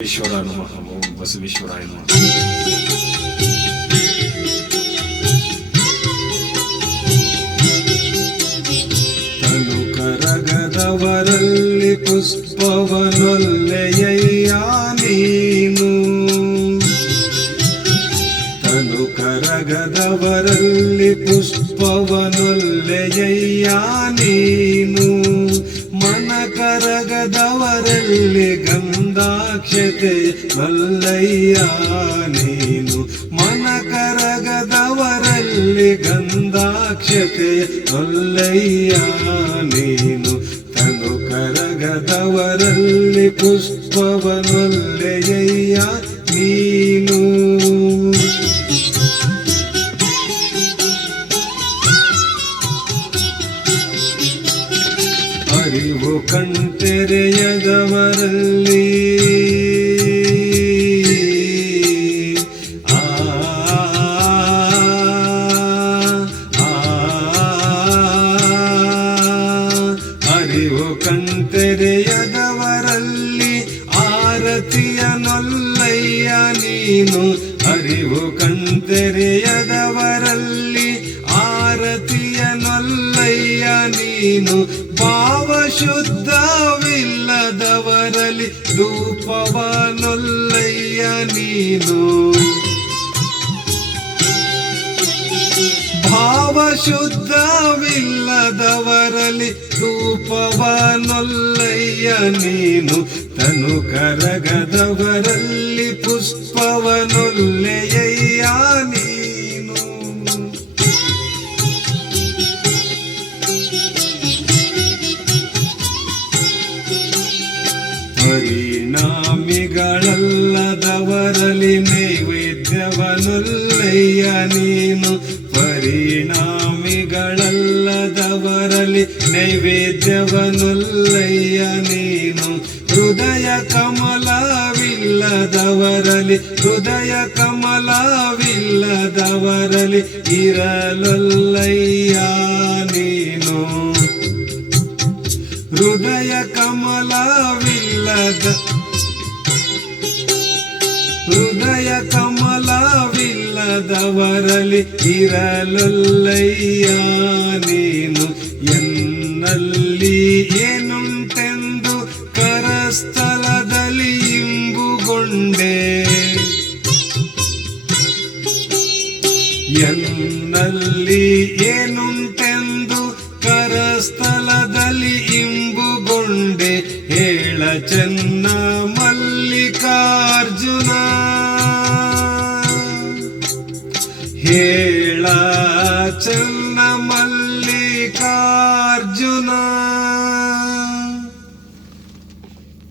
ಈಶ್ವರ ನಮಃ ಓಂ ಬಸವೇಶ್ವರಾಯ ನಮಃ ತನು ಕರಗದವರಲ್ಲಿ ಪುಷ್ಪವನೊಲ್ಲೆಯಯ್ಯ ನೀನು. ತನು ಕರಗದವರಲ್ಲಿ ಪುಷ್ಪವನೊಲ್ಲೆಯಯ್ಯ ನೀನು. ಮನ ಕರಗದವರಲ್ಲಿ ಗಂಧಾಕ್ಷತೆ ಮಲ್ಲಯ್ಯ ನೀನು. ಮನ ಕರಗದವರಲ್ಲಿ ಗಂಧಾಕ್ಷತೆ ಮಲ್ಲಯ್ಯ ನೀನು. ತನು ಕರಗದವರಲ್ಲಿ ಪುಷ್ಪವನೊಲ್ಲೆಯಯ್ಯ ನೀನು. ಅರಿವು ಕಣ್ತೆರೆಯದವರಲ್ಲಿ ಅರಿವು ಕಣ್ತೆರೆಯದವರಲ್ಲಿ ಆರತಿಯ ನೊಲ್ಲಯ್ಯ ನೀನು ಅರಿವು ಕಣ್ತೆರೆಯದವರಲ್ಲಿ ಆರತಿಯ ನೊಲ್ಲಯ್ಯ ನೀನು ಶುದ್ಧವಿಲ್ಲದವರಲ್ಲಿ ರೂಪವನೊಲ್ಲಯ್ಯ ನೀನು. ಭಾವ ಶುದ್ಧವಿಲ್ಲದವರಲ್ಲಿ ರೂಪವನೊಲ್ಲಯ್ಯ ನೀನು. ತನು ಕರಗದವರಲ್ಲಿ ಪುಷ್ಪವನೊಲ್ಲೆಯ್ಯ ನೀನು ಪರಿಣಾಮಿಗಳಲ್ಲದವರಲ್ಲಿ ನೈವೇದ್ಯವನಲ್ಲಯ್ಯ ನೀನು. ಪರಿಣಾಮಿಗಳಲ್ಲದವರಲ್ಲಿ ನೈವೇದ್ಯವನಲ್ಲಯ್ಯ ನೀನು. ಹೃದಯ ಕಮಲವಿಲ್ಲದವರಲ್ಲಿ ಹೃದಯ ಕಮಲವಿಲ್ಲದವರಲ್ಲಿ ಇರಲಲ್ಲಯ್ಯ ನೀನು. ಹೃದಯ ಕಮಲವಿಲ್ಲದ ಹೃದಯ ಕಮಲವಿಲ್ಲದವರಲ್ಲಿ ಇರಲೊಲ್ಲಯ್ಯ ನೀನು ಎನ್ನಲ್ಲಿ ಏನುಂಟೆಂದು ಕರಸ್ಥಲದಲ್ಲಿ ಇಂಬುಗೊಂಡೆ? ಎನ್ನಲ್ಲಿ ಏನುಂಟೆಂದು ಕರಸ್ಥಲದಲ್ಲಿ ಹೇಳ ಚೆನ್ನ ಮಲ್ಲಿಕಾರ್ಜುನ ಹೇಳ ಚೆನ್ನ ಮಲ್ಲಿಕಾರ್ಜುನ